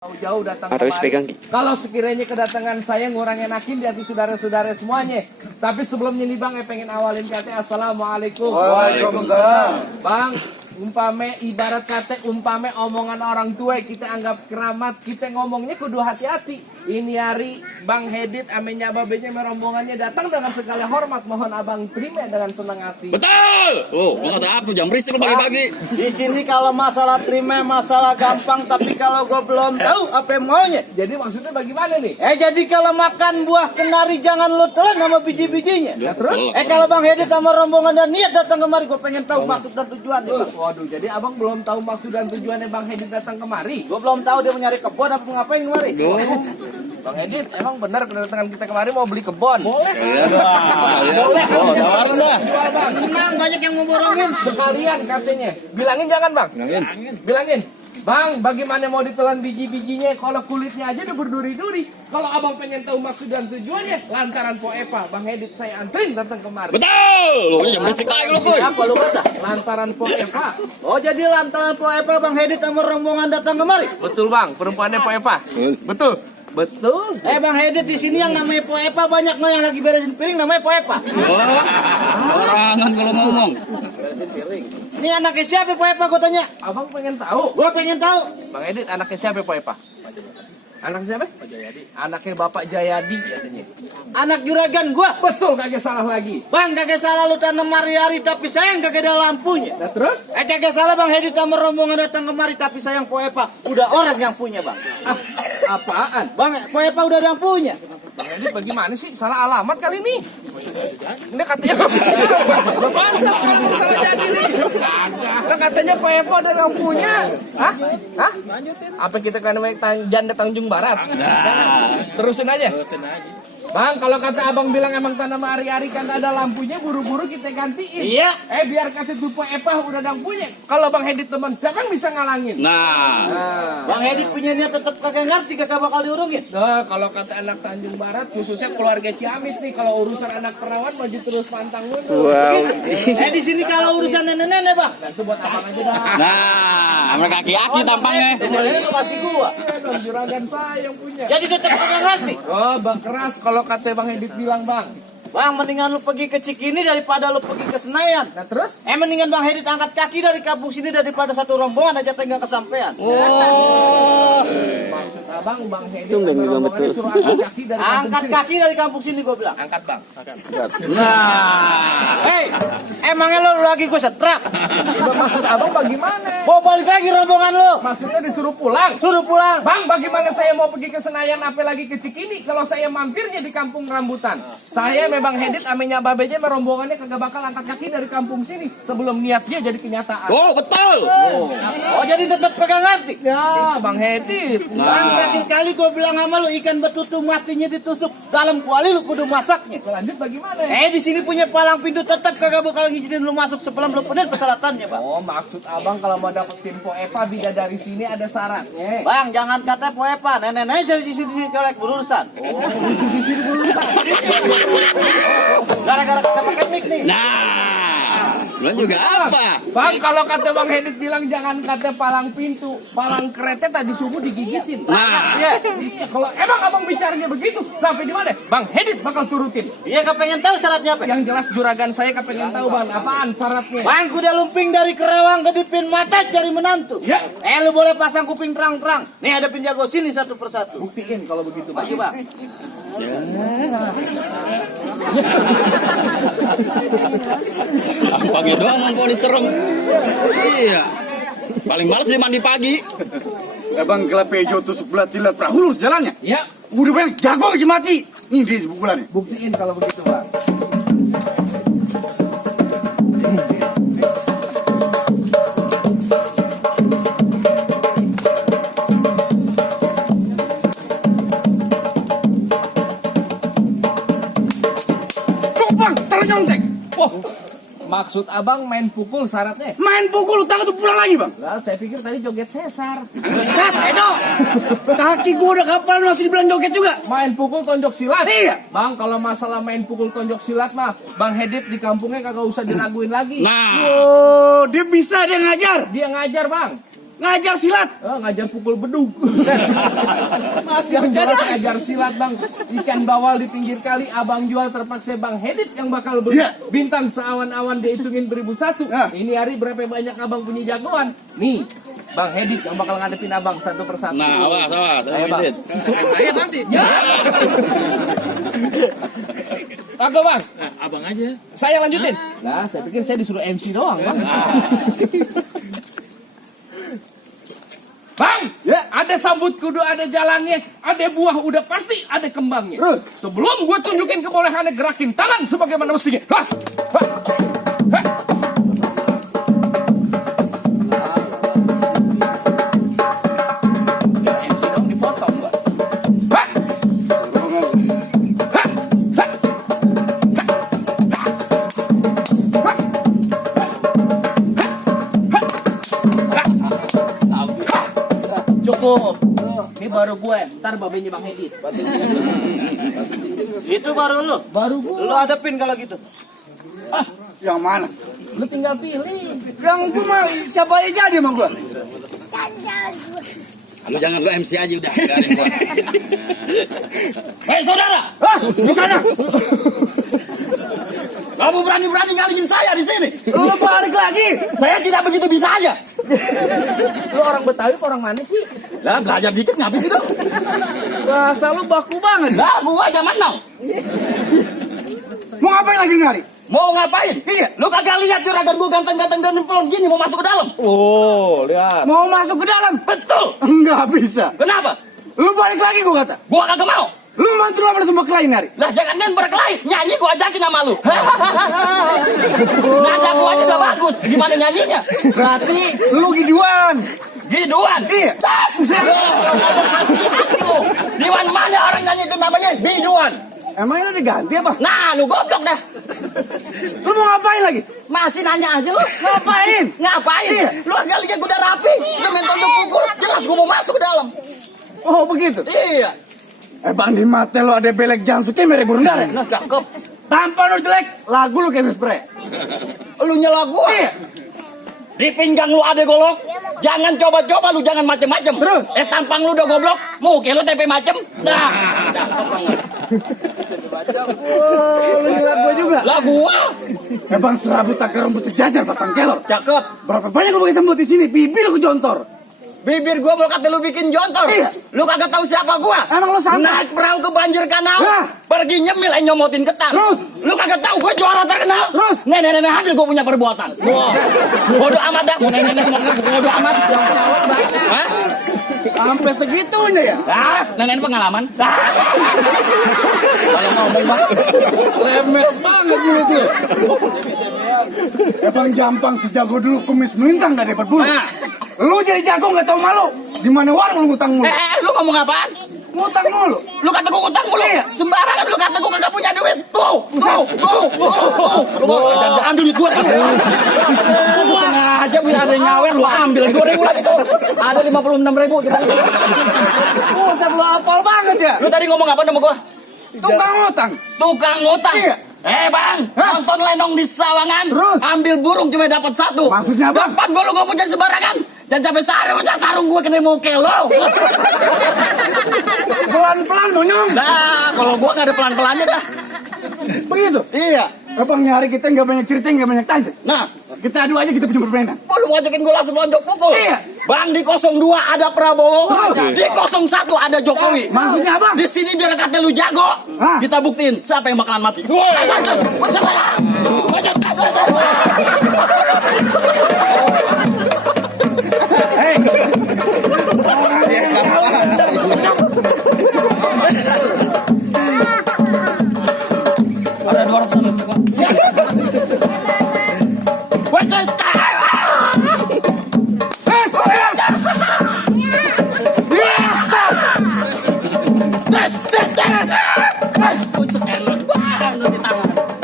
Jauh-jauh datang Atau kemari. Kalau sekiranya kedatangan saya ngurangin akin di hati saudara-saudara semuanya. Tapi sebelumnya nih Bang, pengen awalin kata Assalamualaikum. Waalaikumsalam. Bang, umpame ibarat kata umpame omongan orang tua kita anggap keramat, kita ngomongnya kudu hati-hati. Ini hari Bang Hedit amenya babenya merombongannya datang dengan segala hormat, mohon abang terima dengan senang hati. Betul. Oh, gua nggak tahu, jam berisik lu pagi-pagi. Di sini kalau masalah terima masalah gampang, tapi kalau gue belum tahu apa yang maunya. Jadi maksudnya bagaimana nih? Jadi kalau makan buah kenari jangan lu telan sama biji-bijinya. Ya, terus? Kalau Bang Hedit sama rombongan dan niat datang kemari, gue pengen tahu maksud dan tujuannya. Bang. Waduh, jadi abang belum tahu maksud dan tujuannya Bang Hedit datang kemari. Gue belum tahu dia mau nyari kebun apa ngapain kemari. Bang Hedit, emang benar kedatangan kita kemari mau beli kebun? Boleh. Boleh. Oh, tawarin dah. Jual, Bang. Tenang, banyak yang mau borongin. Sekalian katanya. Bilangin jangan Bang. Bilangin. Bang, bagaimana mau ditelan biji-bijinya kalau kulitnya aja udah berduri-duri. Kalau abang pengen tahu maksud dan tujuannya, lantaran Po Epa, Bang Hedit saya anterin datang kemari. Betul. Lu jam berisik lagi lu, Boy. Apa lu kata? Lantaran Po Epa. Oh, jadi lantaran Po Epa Bang Hedit sama rombongan datang kemari. Betul Bang, perempuannya Po Epa. Betul. Betul. Bang Hedit di sini yang namanya Po Epa banyak no yang lagi beresin piring namanya Po Epa. Orangan kalau ngomong. Ini anaknya siapa Po Epa gue tanya? Abang pengen tahu. Gue pengen tahu. Bang Hedit anaknya siapa Po Epa? Anak siapa? Pak Jayadi. Anaknya Bapak Jayadi katanya. Anak juragan gue. Betul, kagak salah lagi. Bang kagak salah lu tanam hari-hari tapi sayang kagak ada lampunya. Nah terus? Kagak salah Bang Hedit sama rombongan datang kemari tapi sayang Po Epa udah orang yang punya Bang. Apaan? Bang Po Epa udah ada yang punya. Bang Hedit bagaimana sih? Salah alamat kali ini. Ini katanya pantas kalau salah jadi nih. Kan katanya Po Epa ada yang punya. Hah? Hah? Lanjutin. Apa kita kan janda Tanjung Barat? Jangan. Terusin aja. Bang, kalau kata abang bilang emang tanam hari-hari kan ada lampunya, buru-buru kita gantiin. Iya. Biar kata tuh Po Epa udah ada yang punya. Kalau Bang Hedit teman, siapa yang bisa ngalangin? Nah. Bang Hedit punya niat tetap kagak ngerti kagak bakal diurungin. Nah, kalau kata anak Tanjung Barat, khususnya keluarga Ciamis nih, kalau urusan anak perawan maju terus pantang mundur. Wow. Di sini kalau urusan nenek-nenek Bang. Nah, itu buat abang aja dah. Nah, sama kaki-kaki tampangnya. Nenek-nenek lu kasih gua. Iya dong, juragan saya yang punya. Jadi tetap kagak ngerti. Oh, Bang keras kalau kata Bang Hedit bilang, Bang. Bang, mendingan lu pergi ke Cikini daripada lu pergi ke Senayan. Nah, terus? Mendingan Bang Hedit angkat kaki dari kampung sini daripada satu rombongan aja tinggal kesampean. Oh. Maksud abang, Bang Hedit Itu nggak sama betul. rombongannya suruh angkat kaki dari kampung Angkat sini. kaki dari kampung sini gua bilang. Angkat, Bang. Nah, emangnya lu lagi gua setrap? Udah maksud abang bagaimana? Mau balik lagi rombongan lu? Maksudnya disuruh pulang? Suruh pulang. Bang, bagaimana saya mau pergi ke Senayan apalagi ke Cikini kalau saya mampirnya di kampung rambutan? Saya memang Hedit amenya babenya merombongannya kagak bakal angkat kaki dari kampung sini sebelum niat dia jadi kenyataan. Oh, betul. Oh, jadi tetap kagak ngerti. Ya, Bang Hedit. Bang, terakhir kali gua bilang sama lu ikan betutu matinya ditusuk dalam kuali lu kudu masaknya. Lanjut bagaimana? Di sini punya palang pintu tetap kagak bakal ngizinin lu masuk sebelum lu penuh persyaratannya, Bang. Oh, maksud abang kalau mau dapetin Po Epa bidadari sini ada syaratnya. Bang, jangan kata Po Epa, nenek-nenek jadi di sini colek berurusan. Sisi berurusan. Gara-gara kita pakai mic nih. Nah. Lu juga apa? Bang, kalau kata Bang Hedit bilang jangan kata palang pintu, palang kereta tadi subuh digigitin. Nah. Iya. Iya, kalau emang abang bicaranya begitu, sampai di mana? Bang Hedit bakal turutin. Iya, kepengen tahu syaratnya apa? Yang jelas juragan saya kepengen tahu Bang, apaan syaratnya? Bang, kuda lumping dari Kerawang ke Dipin Mata cari menantu. Ya. Lu boleh pasang kuping terang-terang. Nih ada penjago sini satu persatu. Buktiin kalau begitu Bang. Makasih, Bang. Pagi doang mau diserem. Iya. Paling males dia mandi pagi. Abang gelap pejo tusuk belat tilat prahulus jalannya. Ya, Udah banyak jago aja mati. Nih dia sebukulannya. buktiin kalau begitu Bang. Kok bang, taruh nyontek. Wah, maksud abang main pukul syaratnya? Main pukul tangan tuh pulang lagi bang. Lah, saya pikir tadi joget sesar. Sat, Edo. Kaki gua udah kapal masih dibilang joget juga. Main pukul tonjok silat. Iya. Bang, kalau masalah main pukul tonjok silat mah, Bang Hedit di kampungnya kagak usah diraguin lagi. Nah. Oh, dia bisa dia ngajar. Dia ngajar, Bang. Ngajar silat. Ngajar pukul bedug. Masih yang jelas ngajar silat bang. Ikan bawal di pinggir kali abang jual terpaksa bang Hedit yang bakal beli. Iya. Bintang seawan-awan dihitungin 1001. Ini hari berapa banyak abang punya jagoan? Nih Bang Hedit yang bakal ngadepin abang satu persatu. Nah, awas. Ayo bang. Edit. Ayo nanti. Ya. Agak bang. Abang aja. Saya lanjutin. Nah, saya pikir saya disuruh MC doang bang. Bang, Ya. ada sambut kudu, ada jalannya, ada buah, udah pasti ada kembangnya. Terus? Sebelum gue tunjukin kebolehannya, gerakin tangan sebagaimana mestinya. Hah? Hah? Hah? MC dong dipotong gua. Hah? Hah? Cukup. Ini baru gue, ntar babenya Bang Hedit. Itu baru lu. Baru gue. Lu hadapin kalau gitu. Yang mana? Lu tinggal pilih. Yang gue mah siapa aja jadi emang gue. Lu jangan lu MC aja udah. Biarin gua. Hei saudara, Di sana. kamu berani-berani ngalingin saya di sini. Lu balik lagi. Saya tidak begitu bisa aja. Lu orang Betawi apa orang mana sih? Lah belajar dikit ngapis itu. Bahasa lu baku banget. Lah gua zaman now. Mau ngapain lagi nyari? Mau ngapain? Iya. Lu kagak lihat juragan gua ganteng-ganteng dan nempel gini mau masuk ke dalam? Oh, lihat. Mau masuk ke dalam? Betul. Enggak bisa. Kenapa? Lu balik lagi gue kata. Gua kagak mau. Lu mantul apa semua klien nyari? Lah jangan dan berkelahi, nyanyi gua ajakin sama lu. Nada gua aja udah bagus, gimana nyanyinya? Berarti lu giduan. Biduan. Iya. Di mana orang nyanyi itu namanya biduan? Emang ini udah ganti apa? Nah, lu goblok dah. Lu mau ngapain lagi? Masih nanya aja lu. Ngapain? Ngapain? Iya. Lu agak lihat gua udah rapi. Lu minta untuk pukul, jelas gua mau masuk ke dalam. Oh begitu. Iya. Bang di mata lo ada belek jansuke mere burung dara. Nah, cakep. Tampan lu jelek, lagu lu kayak spray. Lu nyela gua. Iya. Di pinggang lu ada golok. Jangan coba-coba lu, jangan macem-macem. Terus? Tampang lu udah goblok. Muka lu tepe macem. Nah. Lu nyelak gua juga. Lah gua. Bang serabut tak rumput sejajar batang kelor. Cakep. Berapa banyak lu pakai sambut di sini? Bibir lu jontor. Bibir gua mau kata lu bikin jontor. Iya. Lu kagak tahu siapa gua. Emang lu santai? Naik perahu ke banjir kanal. Nah. Pergi nyemil nyomotin ketan. Terus? Lu kagak tahu gua juara terkenal. Terus? Nenek hamil gua punya perbuatan. Wah. Bodoh amat dah. Mau nenek bodoh amat. Hah? Sampai segitunya ya? Ah, nenek pengalaman. Kalau ngomong bang. Lemes banget mulut lu. Bang Jampang sejago dulu kumis melintang gak dapat bulu. Nah. Lu jadi jago gak tau malu. Di mana warung lu ngutang mulu? Lu ngomong apaan? Ngutang mulu. Lu kata gua utang mulu. Iya. Sembarangan lu kata gua kagak punya duit. Tuh. Lu jangan ambil duit gua. Lu sengaja punya ada nyawer lu ambil 2.000 lagi tuh. Ada 56.000 kita. Buset lu apal banget ya. Lu tadi ngomong apa sama gua? Tukang ngutang. Tukang ngutang. Iya. Bang, Hah? nonton lenong di Sawangan. Terus? Ambil burung cuma dapat 1. Maksudnya apa? Depan gua lu ngomong jangan sembarangan. Dan sampai sarung gua kena mokel lo. Pelan-pelan monyong. Nah, kalau gua gak ada pelan-pelannya dah. Begitu. Iya. Abang nyari kita nggak banyak cerita, nggak banyak tanya. Nah, Kita adu aja, kita punya permainan. lu ngajakin gua langsung lonjok pukul. Iya. Bang, di 02 ada Prabowo. Oh. Di 01 ada Jokowi. Maksudnya apa? Di sini biar kata lu jago. Hah? Kita buktiin siapa yang bakalan mati. Hei. Ada 200 sana.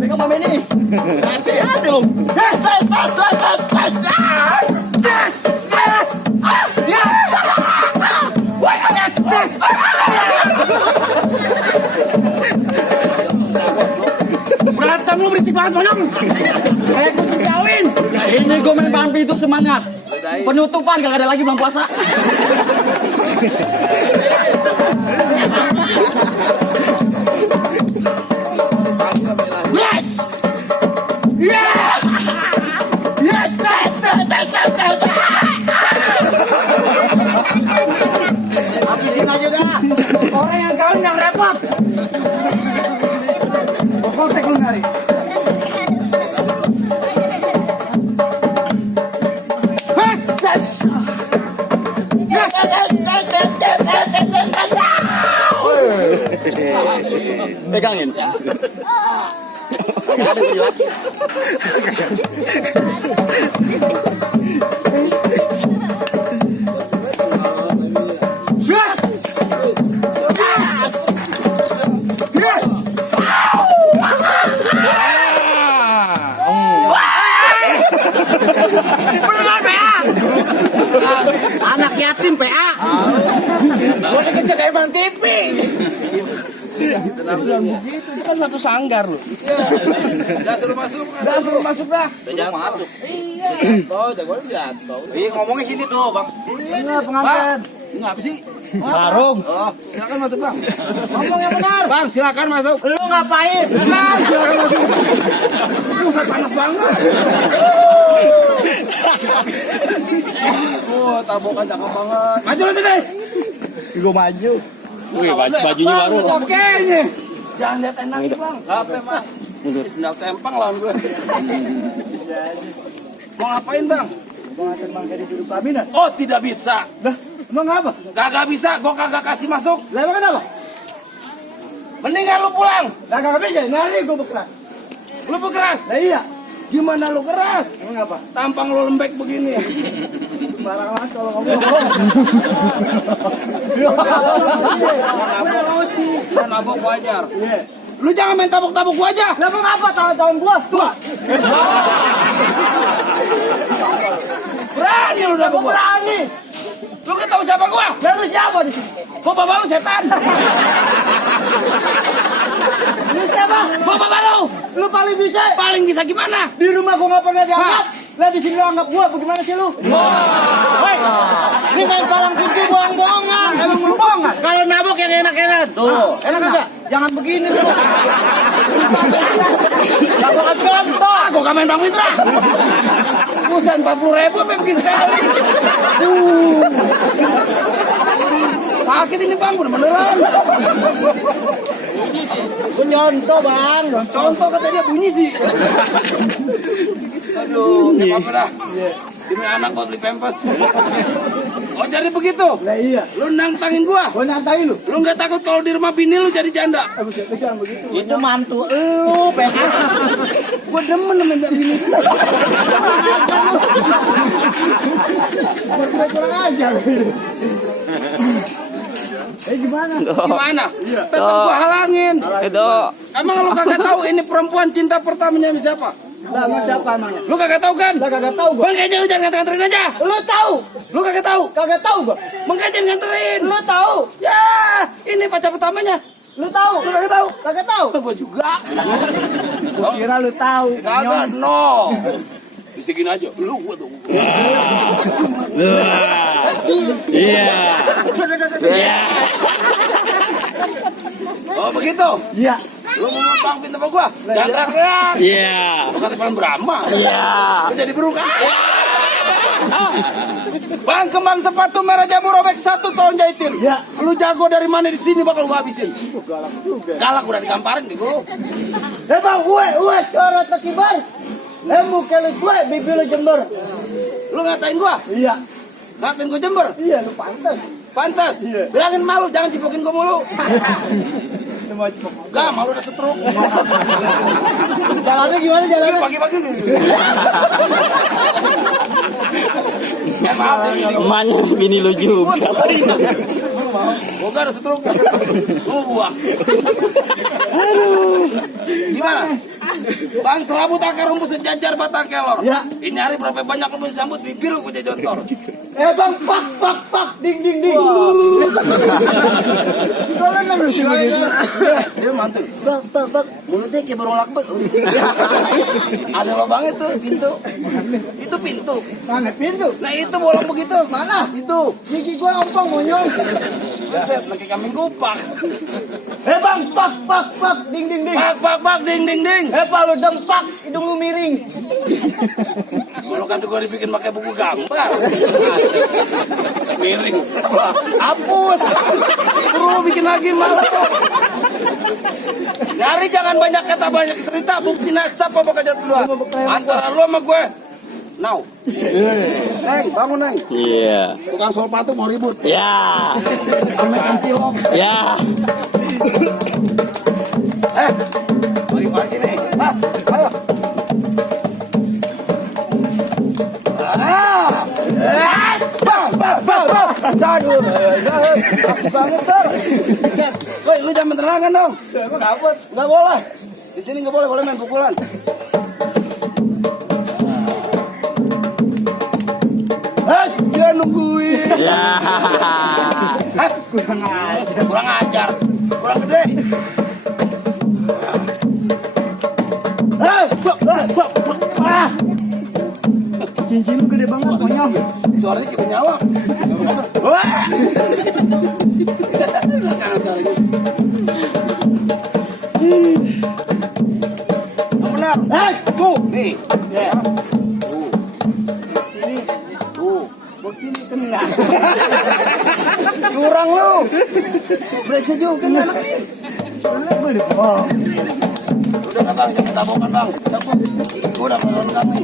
Pegang mama ini. Kasih hati lu. Berantem lu berisik banget, Monyong. Kayak kucing kawin. Ini gue main pampi itu semangat. Penutupan gak ada lagi belum puasa. Yes! Yes! Yes! Habisin aja dah. Orang yang kawin yang repot. Kotek lu nari. Pegangin. Ada gila. Anak yatim PA. Gua dikejar kayak Bang TV. Jangan begitu, dia kan satu sanggar loh. Udah suruh masuk. Udah suruh masuk dah. Jangan masuk. Iya. Jagoan jatuh. Iya, ngomongnya sini tuh, Bang. Iya pengantin. Ini apa sih? Sarung. Oh, silakan masuk, Bang. Ngomong yang benar. Bang, silakan masuk. Lu ngapain? Bang, silakan masuk. Buset panas banget. Oh, tabokan cakep banget. Maju lu sini. Gue maju. Wih, bajunya baru. Oke nih. Jangan lihat enak Bang. Apa, Bang? Sendal tempang lawan gue. Mau ngapain, Bang? Mau nganter Bang Heri duduk pelaminan. Oh, tidak bisa. Dah, emang apa? Kagak bisa, gua kagak kasih masuk. Lah emang kenapa? Mendingan lu pulang. Lah kagak bisa, nyari gue bekeras. Lu berkeras. Lah iya. Gimana lu keras? Emang apa? Tampang lu lembek begini. Barang banget kalau ngomong. Nabok wajar. Iya. Lu jangan main tabok-tabok gua aja. Lah emang apa tahun-tahun gua? Tuh. Berani lu nabok gua. Berani. Lu kan tahu siapa gua? Lah lu siapa di sini? Gua bapak lu setan. Lu siapa? Gua bapak lu. Lu paling bisa. Paling bisa gimana? Di rumah gua nggak pernah dianggap. Lah di sini lu anggap gua, bagaimana sih lu? Woi, ini main palang kunci bohong-bohongan. Emang lu bohongan? Kalau nabok yang enak-enak. Tuh, enak aja. Jangan begini lu. Nabokan contoh. Gua gak main Bang Mitra. Buset 40.000 pergi sekali. Sakit ini Bang, beneran. Contoh bang. Contoh katanya bunyi sih. Aduh, gak apa-apa dah. Demi anak buat beli pempes. Oh jadi begitu? Lah iya. Lu nantangin gua? Gua nantangin lu. Lu gak takut kalau di rumah bini lu jadi janda? Jangan begitu. Itu mantu lu, PA. Gua demen sama Mbak Bini. Kurang ajar. Gimana? Gimana? Tetap gua halangin. Emang lu kagak tahu ini perempuan cinta pertamanya sama siapa? Lah sama siapa emangnya? Lu kagak tahu kan? Lah kagak tahu gua. Bang aja lu jangan nganterin aja. Lu tahu? Lu kagak tahu? Kagak tahu gua. Bang aja nganterin. Lu tahu? Ya, ini pacar pertamanya. Lu tahu? Lu kagak tahu? Kagak tahu? Gua juga. Gua kira lu tahu. Kagak, no. Bisikin aja. Lu gua tuh. Iya. Oh begitu? Iya. Lu mau numpang pintu sama gua? Jangan teriak-teriak. Iya. Lu kata paling Brahma. Iya. Lu jadi burung. Bang, kembang sepatu merah jamur robek 1 tolong jahitin. Ya. Lu jago dari mana di sini bakal gua habisin. Galak juga. Galak udah digamparin nih gua. Bang, gue suara terkibar. Muka lu gue, bibi lu jember. Lu ngatain gua? Iya. Ngatain gua jember? Iya, lu pantas. Pantas. Iya. Bilangin malu, jangan cipokin gua mulu. Lu mau cepet. Gak, malu udah setruk. Jalannya gimana jalannya? Pagi-pagi nih. Ya maaf deh, Emaknya bini lu juga. gua gak ada setruk. Gua buang. Aduh. Gimana? Bang serabut akar rumput sejajar batang kelor. Ya. Ini hari berapa banyak lu disambut bibir lu punya jontor. Bang, pak, ding. Dia mantul. Bak. Mulutnya kayak burung lakbet. Ada lubangnya tuh pintu. Itu pintu. Mana pintu? Nah itu bolong begitu. Mana? Itu. Gigi gua ompong monyong. Set, lagi kambing kupak. Bang, pak, ding. Pak, ding. Pak lu dempak, hidung lu miring. Kalau kata gue dibikin pakai buku gambar. Miring. Hapus. Suruh bikin lagi malu. Dari jangan banyak kata banyak cerita. Bukti nasab apa kerja duluan. Antara lu sama gue. Now. Neng, bangun Neng. Iya. Tukang sol patung mau ribut. Ya. Ya. Pagi-pagi nih. Ayo. Aduh, banget ter. Set, woi lu jangan terangan dong. Nggak boleh. Di sini nggak boleh main pukulan. Dia nungguin. Ya. Kurang ajar, kurang gede. Cincin lu gede banget monyong. Suaranya kayak nyawa. Wah. Benar. Tuh, nih. Ya. Sini kena. Kurang lu. Berasa juga kena. Udah nggak bang, jangan tabokan bang. Udah bangun kami.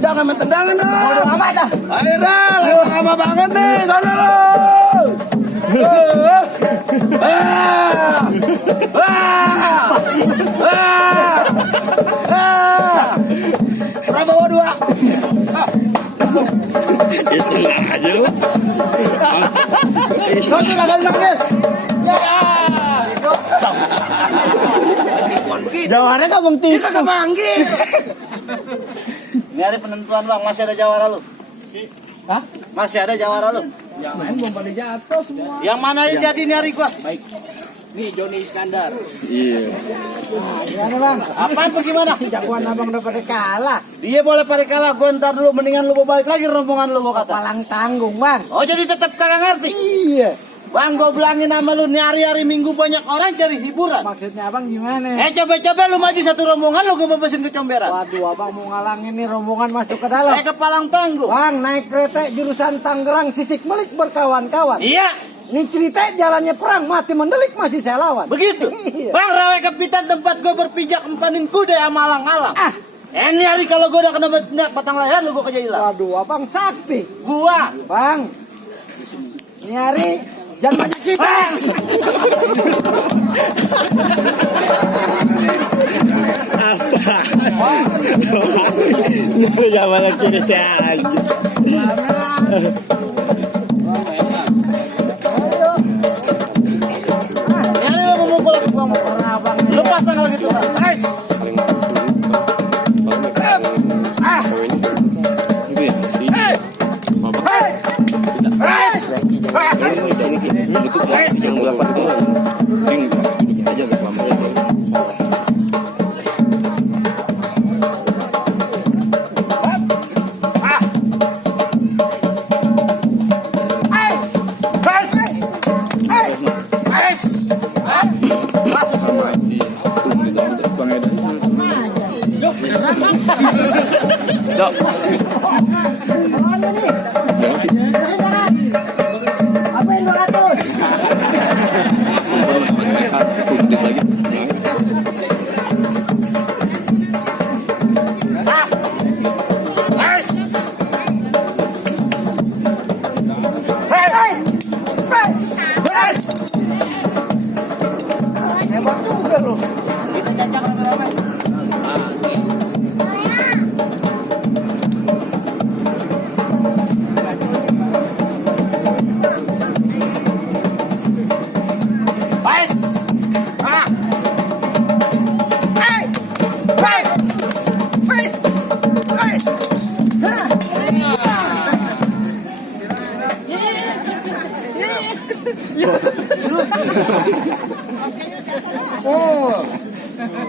Jangan main tendangan dong. Ayo dah, lama banget nih. Sana lu. Prabowo 2. Iseng aja lu. Soalnya nggak ada lagi. Jawarannya nggak bang Kita kagak manggil. Ini hari penentuan bang, masih ada jawara lu? Hah? Masih ada jawara lu? Yang main belum pada jatuh semua. Yang mana yang jadi ini hari gua? Baik. Nih Joni Iskandar. Iya. Gimana bang? Apaan bagaimana? Jagoan abang udah pada kalah. Dia boleh pada kalah, gua ntar dulu mendingan lu balik lagi rombongan lu gua kata. Palang tanggung bang. Oh jadi tetap kagak ngerti? Iya. Bang, gua bilangin sama lu nih hari-hari Minggu banyak orang cari hiburan. Maksudnya abang gimana? Coba-coba lu maju satu rombongan lu gua bebasin ke comberan. Waduh abang mau ngalangin nih rombongan masuk ke dalam. Ke Palang Tangguh. Bang naik kereta jurusan Tangerang Sisik Melik berkawan-kawan. Iya, Ini cerita jalannya perang mati mendelik masih saya lawan. begitu. Iya. Bang, rawe kepitan tempat gua berpijak empanin kuda sama alang-alang. Ah, Ini hari kalau gua udah kena benak batang leher lu gua kejailan. waduh abang sakti. Gua. Bang, ini hari jangan banyak kita. Jangan lagi cerita aja. Ini lu memukul lagi gua mau. Lu pasang lagi tuh, Bang. Mana nih? Apa yang 200? Hebat juga loh. Kita cacak rame-rame. Oh.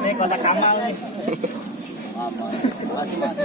Ini kotak kamal nih. Makasih, Mas.